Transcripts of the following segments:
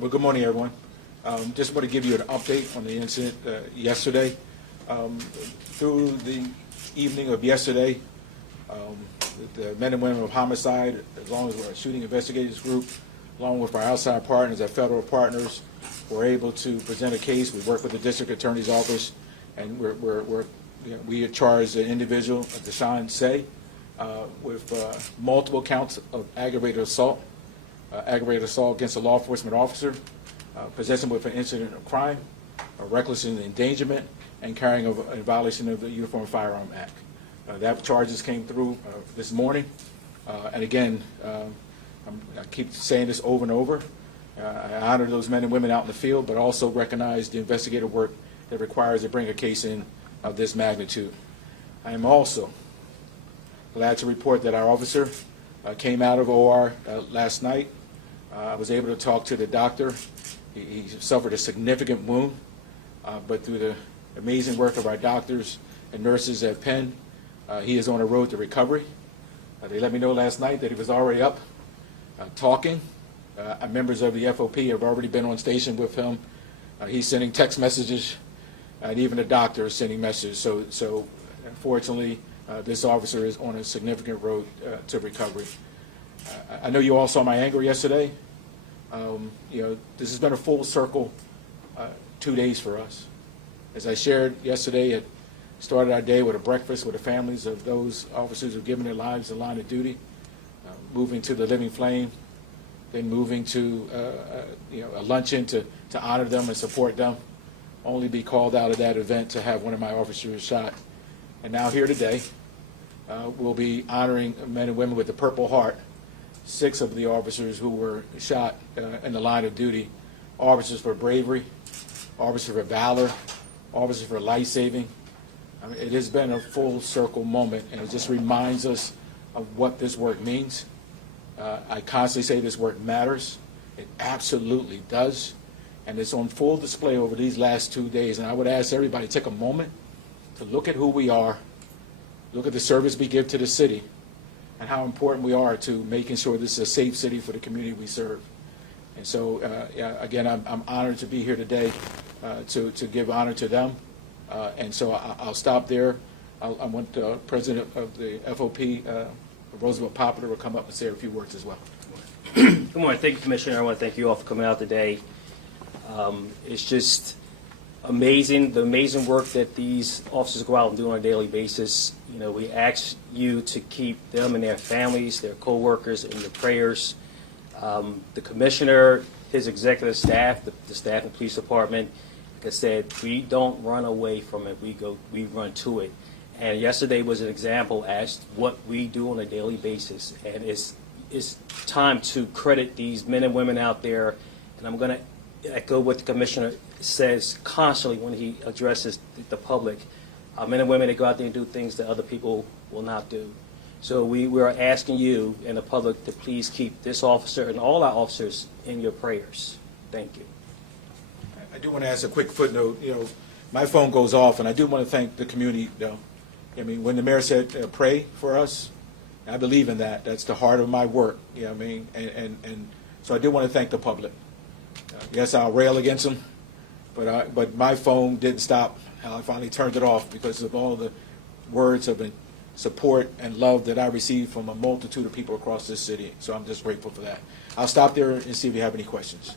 Well, good morning, everyone. Just want to give you an update on the incident yesterday. Through the evening of yesterday, the men and women of homicide, as long as our shooting investigators group, along with our outside partners, our federal partners, were able to present a case. We worked with the district attorney's office, and we had charged an individual, Deshaun Say, with multiple counts of aggravated assault against a law enforcement officer, possession with an incident of crime, a reckless endangerment, and carrying in violation of the Uniform Firearm Act. That charges came through this morning, and again, I keep saying this over and over. I honor those men and women out in the field, but also recognize the investigative work that requires to bring a case in of this magnitude. I am also glad to report that our officer came out of OR last night. I was able to talk to the doctor. He suffered a significant wound, but through the amazing work of our doctors and nurses at Penn, he is on a road to recovery. They let me know last night that he was already up talking. Members of the FOP have already been on station with him. He's sending text messages, and even the doctor is sending messages. So unfortunately, this officer is on a significant road to recovery. I know you all saw my anger yesterday. This has been a full circle 2 days for us. As I shared yesterday, it started our day with a breakfast with the families of those officers who have given their lives in line of duty, moving to the Living Flame, then moving to a luncheon to honor them and support them, only be called out of that event to have one of my officers shot. And now here today, we'll be honoring men and women with the Purple Heart, 6 of the officers who were shot in the line of duty, officers for bravery, officers for valor, officers for life-saving. I mean, it has been a full circle moment, and it just reminds us of what this work means. I constantly say this work matters. It absolutely does, and it's on full display over these last 2 days. And I would ask everybody to take a moment to look at who we are, look at the service we give to the city, and how important we are to making sure this is a safe city for the community we serve. And so, again, I'm honored to be here today to give honor to them. And so I'll stop there. I want the president of the FOP, Roosevelt Popular, will come up and say a few words as well. Good morning. Thank you, Commissioner. I want to thank you all for coming out today. It's just amazing, the amazing work that these officers go out and do on a daily basis. You know, we ask you to keep them and their families, their co-workers in your prayers. The Commissioner, his executive staff, the staff and police department, like I said, we don't run away from it. We run to it. And yesterday was an example as what we do on a daily basis. And it's time to credit these men and women out there. And I'm going to echo what the Commissioner says constantly when he addresses the public. Men and women that go out there and do things that other people will not do. So we are asking you and the public to please keep this officer and all our officers in your prayers. Thank you. I do want to ask a quick footnote. My phone goes off, and I do want to thank the community, though. I mean, when the mayor said pray for us, I believe in that. That's the heart of my work. And so I do want to thank the public. Yes, I'll rail against them, but my phone didn't stop. I finally turned it off because of all the words of support and love that I received from a multitude of people across this city. So I'm just grateful for that. I'll stop there and see if you have any questions.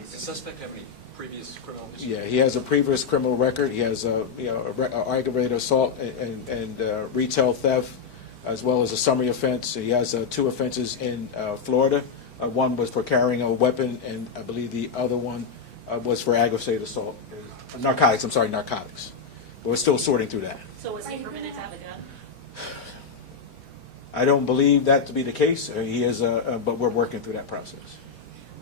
Does the suspect have any previous criminal history? Yeah, he has a previous criminal record. He has a aggravated assault and retail theft, as well as a summary offense. He has 2 offenses in Florida. One was for carrying a weapon, and I believe the other one was for aggravated assault. Narcotics. But we're still sorting through that. So was he permitted to have a gun? I don't believe that to be the case. He is, but we're working through that process.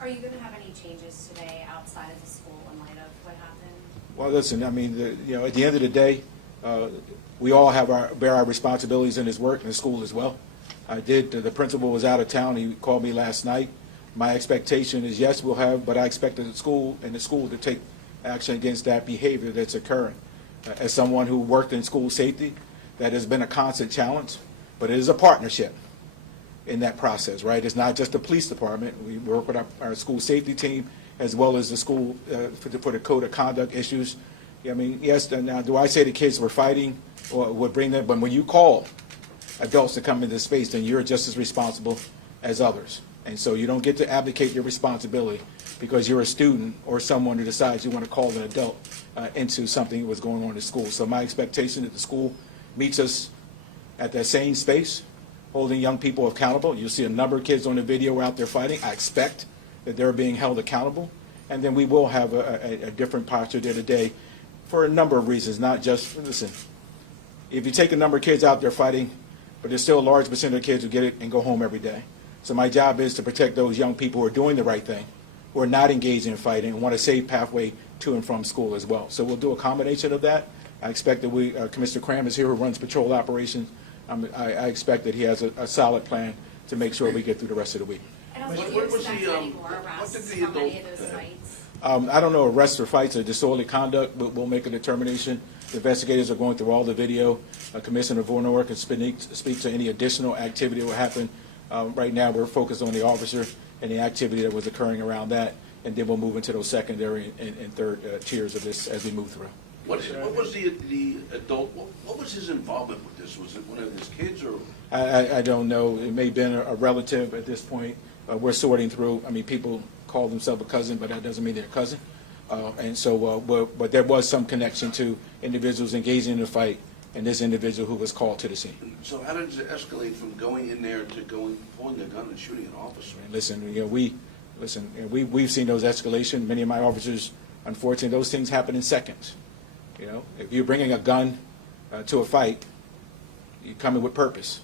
Are you going to have any changes today outside of the school in light of what happened? Well, listen. I mean, at the end of the day, we all bear our responsibilities in this work, in the school as well. The principal was out of town. He called me last night. My expectation is, yes, we'll have, but I expect the school to take action against that behavior that's occurring. As someone who worked in school safety, that has been a constant challenge, but it is a partnership in that process, right? It's not just the police department. We work with our school safety team as well as the school for the code of conduct issues. I mean, yes, now, do I say the kids were fighting or would bring them? But when you call adults to come into space, then you're just as responsible as others. And so you don't get to abdicate your responsibility because you're a student or someone who decides you want to call an adult into something that was going on in school. So my expectation that the school meets us at that same space, holding young people accountable. You'll see a number of kids on the video out there fighting. I expect that they're being held accountable. And then we will have a different posture there today for a number of reasons, not just, listen, if you take a number of kids out there fighting, but there's still a large percent of kids who get it and go home every day. So my job is to protect those young people who are doing the right thing, who are not engaged in fighting and want a safe pathway to and from school as well. So we'll do a combination of that. I expect that Commissioner Cram is here who runs patrol operations. I expect that he has a solid plan to make sure we get through the rest of the week. And also, do you What was expect the, any more what arrests did the from any of adult- those fights? I don't know arrests or fights or disorderly conduct, but we'll make a determination. The investigators are going through all the video. Commissioner Vornor can speak to any additional activity that will happen. Right now, we're focused on the officer and the activity that was occurring around that, and then we'll move into those secondary and third tiers of this as we move through. What was the adult, what was his involvement with this? Was it one of his kids or? I don't know. It may have been a relative at this point. We're sorting through. I mean, people call themselves a cousin, but that doesn't mean they're a cousin. And so, but there was some connection to individuals engaging in a fight and this individual who was called to the scene. So how does it escalate from going in there to pulling a gun and shooting an officer? Listen, we've seen those escalation. Many of my officers, unfortunately, those things happen in seconds. You know, if you're bringing a gun to a fight, you come in with purpose.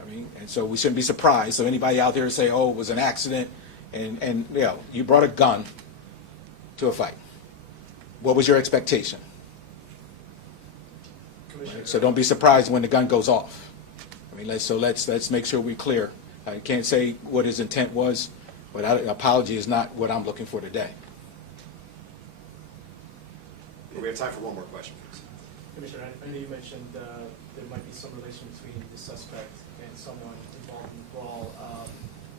I mean, and so we shouldn't be surprised. So anybody out there say, "Oh, it was an accident," and you know, you brought a gun to a fight. What was your expectation? Right? So don't be surprised when the gun goes off. I mean, let's make sure we're clear. I can't say what his intent was, but an apology is not what I'm looking for today. We have time for one more question, please. Commissioner, I know you mentioned there might be some relation between the suspect and someone involved in the brawl.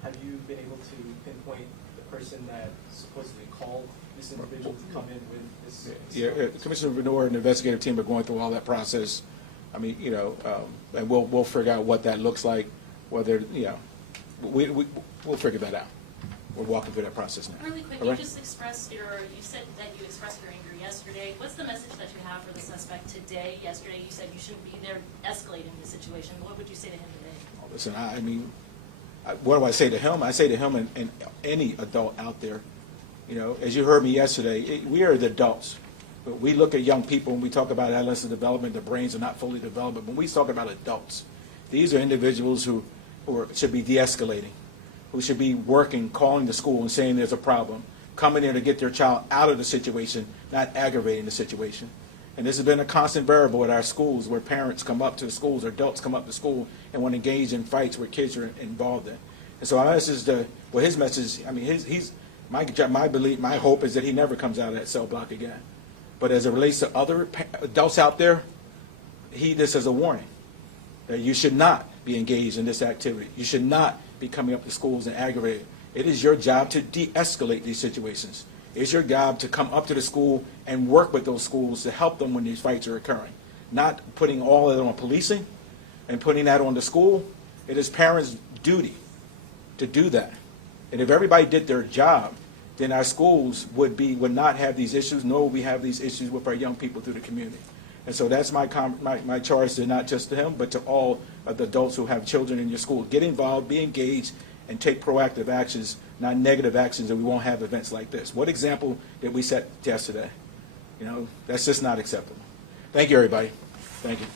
Have you been able to pinpoint the person that supposedly called this individual to come in with this? Yeah, Commissioner Venor and the investigative team are going through all that process. I mean, you know, and we'll figure out what that looks like. Whether we'll figure that out. We're walking through that process now. Really quick, All right? you said that you expressed your anger yesterday. What's the message that you have for the suspect today? Yesterday you said you shouldn't be there escalating the situation. What would you say to him today? Listen, I mean, what do I say to him? I say to him and any adult out there, you know, as you heard me yesterday, we are the adults. But we look at young people and we talk about adolescent development, their brains are not fully developed. But when we talk about adults, these are individuals who should be de-escalating, who should be working, calling the school and saying there's a problem, coming in to get their child out of the situation, not aggravating the situation. And this has been a constant variable at our schools where parents come up to schools or adults come up to school and want to engage in fights where kids are involved in. And so our message his message, I mean, my hope is that he never comes out of that cell block again. But as it relates to other adults out there, heed this as a warning that you should not be engaged in this activity. You should not be coming up to schools and aggravating. It is your job to de-escalate these situations. It's your job to come up to the school and work with those schools to help them when these fights are occurring. Not putting all of it on policing and putting that on the school. It is parents' duty to do that. And if everybody did their job, then our schools would not have these issues, nor would we have these issues with our young people through the community. And so that's my charge to not just to him, but to all of the adults who have children in your school. Get involved, be engaged, and take proactive actions, not negative actions, and we won't have events like this. What example did we set yesterday? You know, that's just not acceptable. Thank you, everybody. Thank you.